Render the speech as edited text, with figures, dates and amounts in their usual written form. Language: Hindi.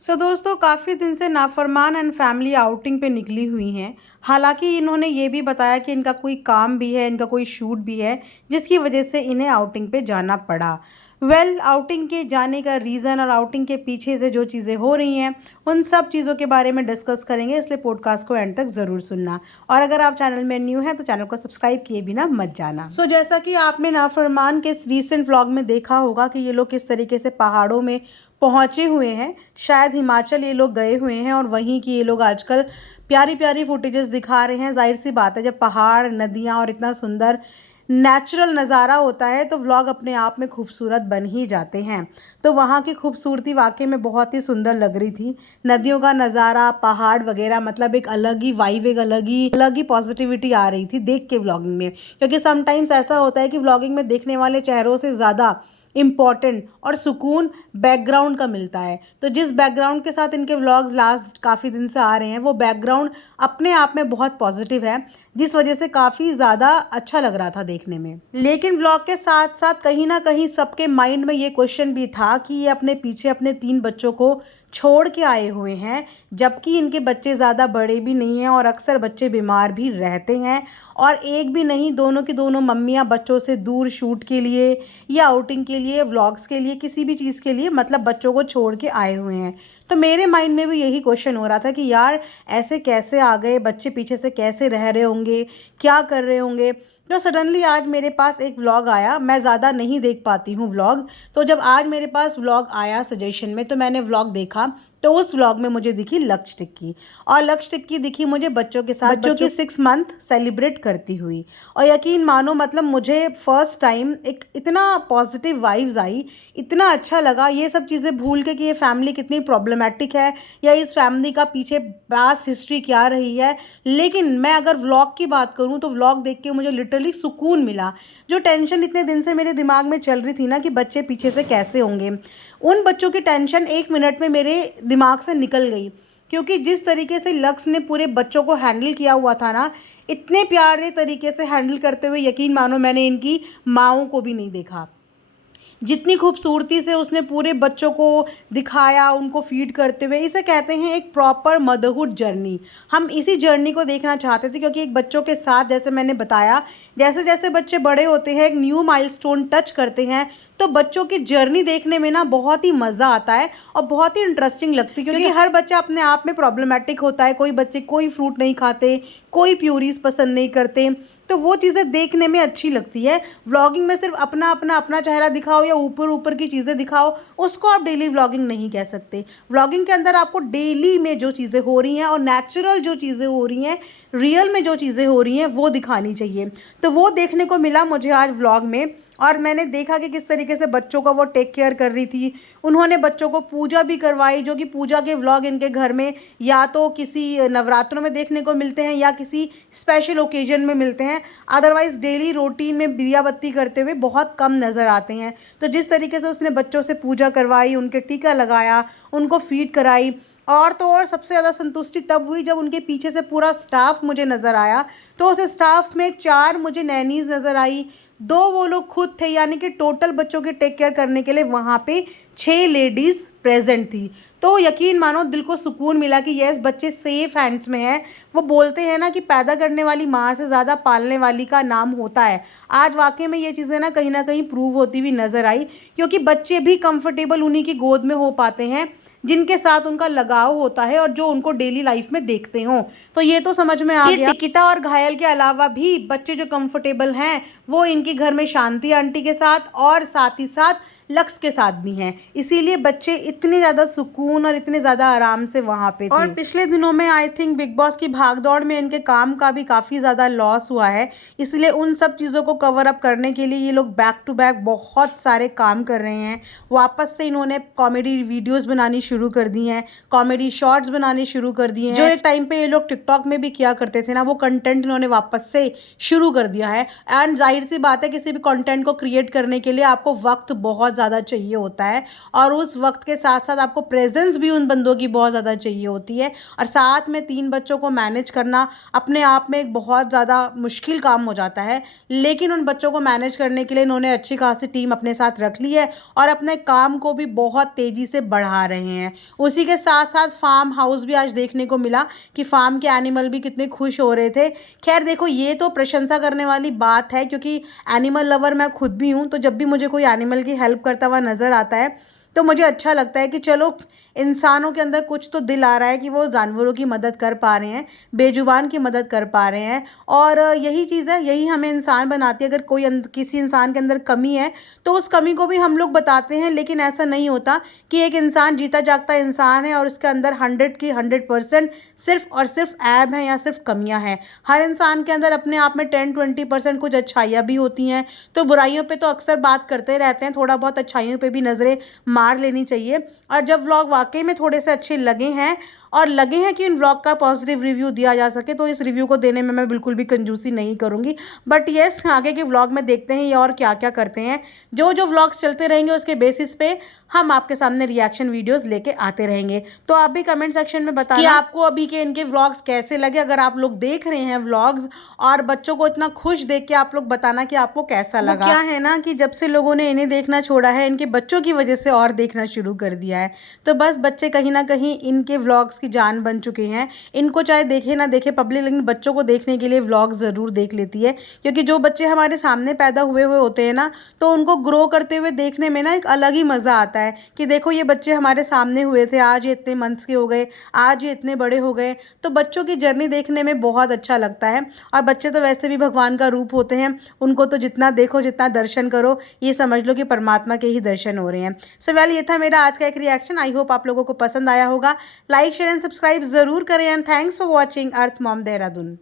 दोस्तों काफ़ी दिन से नाफरमान एंड फैमिली आउटिंग पे निकली हुई हैं। हालांकि इन्होंने ये भी बताया कि इनका कोई काम भी है, इनका कोई शूट भी है, जिसकी वजह से इन्हें आउटिंग पे जाना पड़ा। आउटिंग के जाने का रीज़न और आउटिंग के पीछे से जो चीज़ें हो रही हैं, उन सब चीज़ों के बारे में डिस्कस करेंगे, इसलिए पॉडकास्ट को एंड तक ज़रूर सुनना। और अगर आप चैनल में न्यू हैं तो चैनल को सब्सक्राइब किए बिना मत जाना। जैसा कि आपने नाफरमान के रीसेंट व्लॉग में देखा होगा कि ये लोग किस तरीके से पहाड़ों में पहुँचे हुए हैं। शायद हिमाचल ये लोग गए हुए हैं और वहीं की ये लोग आजकल प्यारी प्यारी फुटेजेस दिखा रहे हैं। जाहिर सी बात है, जब पहाड़, नदियाँ और इतना सुंदर नेचुरल नज़ारा होता है तो व्लॉग अपने आप में खूबसूरत बन ही जाते हैं। तो वहाँ की खूबसूरती वाकई में बहुत ही सुंदर लग रही थी। नदियों का नज़ारा, पहाड़ वगैरह, मतलब एक अलग ही वाइब, एक अलग ही पॉजिटिविटी आ रही थी देख के व्लॉगिंग में। क्योंकि समटाइम्स ऐसा होता है कि व्लॉगिंग में देखने वाले चेहरों से ज़्यादा इम्पॉर्टेंट और सुकून बैकग्राउंड का मिलता है। तो जिस बैकग्राउंड के साथ इनके व्लॉग्स लास्ट काफ़ी दिन से आ रहे हैं, वो बैकग्राउंड अपने आप में बहुत पॉजिटिव है, जिस वजह से काफ़ी ज़्यादा अच्छा लग रहा था देखने में। लेकिन व्लॉग के साथ साथ कहीं ना कहीं सबके माइंड में ये क्वेश्चन भी था कि ये अपने पीछे अपने 3 बच्चों को छोड़ के आए हुए हैं, जबकि इनके बच्चे ज़्यादा बड़े भी नहीं हैं और अक्सर बच्चे बीमार भी रहते हैं। और एक भी नहीं, दोनों की दोनों मम्मियाँ बच्चों से दूर शूट के लिए या आउटिंग के लिए, व्लॉग्स के लिए, किसी भी चीज़ के लिए, मतलब बच्चों को छोड़ के आए हुए हैं। तो मेरे माइंड में भी यही क्वेश्चन हो रहा था कि यार ऐसे कैसे आ गए, बच्चे पीछे से कैसे रह रहे होंगे, क्या कर रहे होंगे। तो सडनली आज मेरे पास एक व्लॉग आया। मैं ज़्यादा नहीं देख पाती हूँ व्लॉग, तो जब आज मेरे पास व्लॉग आया सजेशन में तो मैंने व्लॉग देखा। तो उस व्लॉग में मुझे दिखी लक्ष्य टिक्की, और लक्ष्य टिक्की दिखी मुझे बच्चों के साथ, बच्चों की 6 मंथ सेलिब्रेट करती हुई। और यकीन मानो, मतलब मुझे फर्स्ट टाइम एक इतना पॉजिटिव वाइब्स आई, इतना अच्छा लगा ये सब चीज़ें भूल के कि ये फैमिली कितनी प्रॉब्लमेटिक है या इस फैमिली का पीछे पास्ट हिस्ट्री क्या रही है। लेकिन मैं अगर व्लॉग की बात करूँ तो व्लॉग देख के मुझे लिटरली सुकून मिला। जो टेंशन इतने दिन से मेरे दिमाग में चल रही थी ना कि बच्चे पीछे से कैसे होंगे, उन बच्चों की टेंशन 1 मिनट में मेरे दिमाग से निकल गई। क्योंकि जिस तरीके से लक्ष्य ने पूरे बच्चों को हैंडल किया हुआ था ना, इतने प्यारे तरीके से हैंडल करते हुए यकीन मानो मैंने इनकी माँओं को भी नहीं देखा। जितनी खूबसूरती से उसने पूरे बच्चों को दिखाया, उनको फीड करते हुए, इसे कहते हैं एक प्रॉपर मदरहुड जर्नी। हम इसी जर्नी को देखना चाहते थे, क्योंकि एक बच्चों के साथ, जैसे मैंने बताया, जैसे जैसे बच्चे बड़े होते हैं, एक न्यू माइलस्टोन टच करते हैं, तो बच्चों की जर्नी देखने में ना बहुत ही मज़ा आता है और बहुत ही इंटरेस्टिंग लगती है। क्योंकि हर बच्चा अपने आप में प्रॉब्लमेटिक होता है। कोई बच्चे कोई फ्रूट नहीं खाते, कोई प्यूरीज पसंद नहीं करते, तो वो चीज़ें देखने में अच्छी लगती है। व्लॉगिंग में सिर्फ अपना चेहरा दिखाओ या ऊपर ऊपर की चीज़ें दिखाओ, उसको आप डेली व्लॉगिंग नहीं कह सकते। व्लॉगिंग के अंदर आपको डेली में जो चीज़ें हो रही हैं और नेचुरल जो चीज़ें हो रही हैं, रियल में जो चीज़ें हो रही हैं, वो दिखानी चाहिए। तो वो देखने को मिला मुझे आज व्लॉग में। और मैंने देखा कि किस तरीके से बच्चों का वो टेक केयर कर रही थी। उन्होंने बच्चों को पूजा भी करवाई, जो कि पूजा के व्लॉग इनके घर में या तो किसी नवरात्रों में देखने को मिलते हैं या किसी स्पेशल ओकेजन में मिलते हैं। अदरवाइज़ डेली रूटीन में दिया बत्ती करते हुए बहुत कम नज़र आते हैं। तो जिस तरीके से उसने बच्चों से पूजा करवाई, उनके टीका लगाया, उनको फीड कराई, और तो और सबसे ज़्यादा संतुष्टि तब हुई जब उनके पीछे से पूरा स्टाफ मुझे नज़र आया। तो उस स्टाफ में 4 मुझे नैनीज़ नज़र आई, 2 वो लोग खुद थे, यानी कि टोटल बच्चों के टेक केयर करने के लिए वहाँ पे 6 लेडीज़ प्रेजेंट थी। तो यकीन मानो दिल को सुकून मिला कि यस, बच्चे सेफ हैंड्स में हैं। वो बोलते हैं ना कि पैदा करने वाली माँ से ज़्यादा पालने वाली का नाम होता है। आज वाकई में ये चीज़ें ना कहीं प्रूव होती हुई नज़र आई, क्योंकि बच्चे भी कंफर्टेबल उन्हीं की गोद में हो पाते हैं जिनके साथ उनका लगाव होता है और जो उनको डेली लाइफ में देखते हों। तो ये तो समझ में आ गया। टिकिता और घायल के अलावा भी बच्चे जो कंफर्टेबल हैं वो इनके घर में शांति आंटी के साथ और साथ ही साथ लक्ष्य के साथ भी हैं। इसीलिए बच्चे इतने ज़्यादा सुकून और इतने ज़्यादा आराम से वहाँ पे थे। और पिछले दिनों में आई थिंक बिग बॉस की भागदौड़ में इनके काम का भी काफ़ी ज़्यादा लॉस हुआ है। इसलिए उन सब चीज़ों को कवर अप करने के लिए ये लोग बैक टू बैक बहुत सारे काम कर रहे हैं। वापस से इन्होंने कॉमेडी वीडियोज़ बनानी शुरू कर दी हैं, कॉमेडी शॉर्ट्स बनाने शुरू कर दिए हैं। जो एक टाइम पे ये लोग टिकटॉक में भी किया करते थे ना, वो कंटेंट इन्होंने वापस से शुरू कर दिया है। एंड जाहिर सी बात है, किसी भी कंटेंट को क्रिएट करने के लिए आपको वक्त बहुत ज़्यादा चाहिए होता है, और उस वक्त के साथ साथ आपको प्रेजेंस भी उन बंदों की बहुत ज़्यादा चाहिए होती है। और साथ में 3 बच्चों को मैनेज करना अपने आप में एक बहुत ज़्यादा मुश्किल काम हो जाता है, लेकिन उन बच्चों को मैनेज करने के लिए इन्होंने अच्छी खासी टीम अपने साथ रख ली है और अपने काम को भी बहुत तेज़ी से बढ़ा रहे हैं। उसी के साथ साथ फार्म हाउस भी आज देखने को मिला कि फार्म के एनिमल भी कितने खुश हो रहे थे। खैर देखो, ये तो प्रशंसा करने वाली बात है, क्योंकि एनिमल लवर मैं खुद भी हूँ, तो जब भी मुझे कोई एनिमल की हेल्प करता हुआ नज़र आता है तो मुझे अच्छा लगता है कि चलो इंसानों के अंदर कुछ तो दिल आ रहा है कि वो जानवरों की मदद कर पा रहे हैं, बेजुबान की मदद कर पा रहे हैं। और यही चीज़ है, यही हमें इंसान बनाती है। अगर कोई किसी इंसान के अंदर कमी है तो उस कमी को भी हम लोग बताते हैं, लेकिन ऐसा नहीं होता कि एक इंसान जीता जागता इंसान है और उसके अंदर 100 की 100% सिर्फ और सिर्फ ऐब हैं या सिर्फ कमियां हैं। हर इंसान के अंदर अपने आप में 10-20% कुछ अच्छाइयाँ भी होती हैं। तो बुराइयों पे तो अक्सर बात करते रहते हैं, थोड़ा बहुत अच्छाइयों पे भी नज़रें मार लेनी चाहिए। और जब व्लॉग वाकई में थोड़े से अच्छे लगे हैं और लगे हैं कि इन व्लॉग का पॉजिटिव रिव्यू दिया जा सके, तो इस रिव्यू को देने में मैं बिल्कुल भी कंजूसी नहीं करूँगी। बट येस, आगे के व्लॉग में देखते हैं ये और क्या क्या करते हैं। जो जो व्लॉग्स चलते रहेंगे उसके बेसिस पे हम आपके सामने रिएक्शन वीडियोस लेके आते रहेंगे। तो आप भी कमेंट सेक्शन में बताना कि आपको अभी के इनके व्लॉग्स कैसे लगे। अगर आप लोग देख रहे हैं व्लॉग्स और बच्चों को इतना खुश देख के आप लोग बताना कि आपको कैसा लगा। क्या है ना कि जब से लोगों ने इन्हें देखना छोड़ा है, इनके बच्चों की वजह से और देखना शुरू कर दिया है। तो बस बच्चे कहीं ना कहीं इनके व्लॉग्स की जान बन चुके हैं। इनको चाहे देखे ना देखे पब्लिक, लेकिन बच्चों को देखने के लिए व्लॉग ज़रूर देख लेती है। क्योंकि जो बच्चे हमारे सामने पैदा हुए होते हैं ना, तो उनको ग्रो करते हुए देखने में ना एक अलग ही मज़ा आता है कि देखो ये बच्चे हमारे सामने हुए थे, आज ये इतने मंथ्स के हो गए, आज ये इतने बड़े हो गए। तो बच्चों की जर्नी देखने में बहुत अच्छा लगता है। और बच्चे तो वैसे भी भगवान का रूप होते हैं, उनको तो जितना देखो, जितना दर्शन करो, ये समझ लो कि परमात्मा के ही दर्शन हो रहे हैं। सो वेल, ये था मेरा आज का एक रिएक्शन। आई होप आप लोगों को पसंद आया होगा। लाइक शेयर एंड सब्सक्राइब ज़रूर करें। And thanks for watching earth mom Dehradun.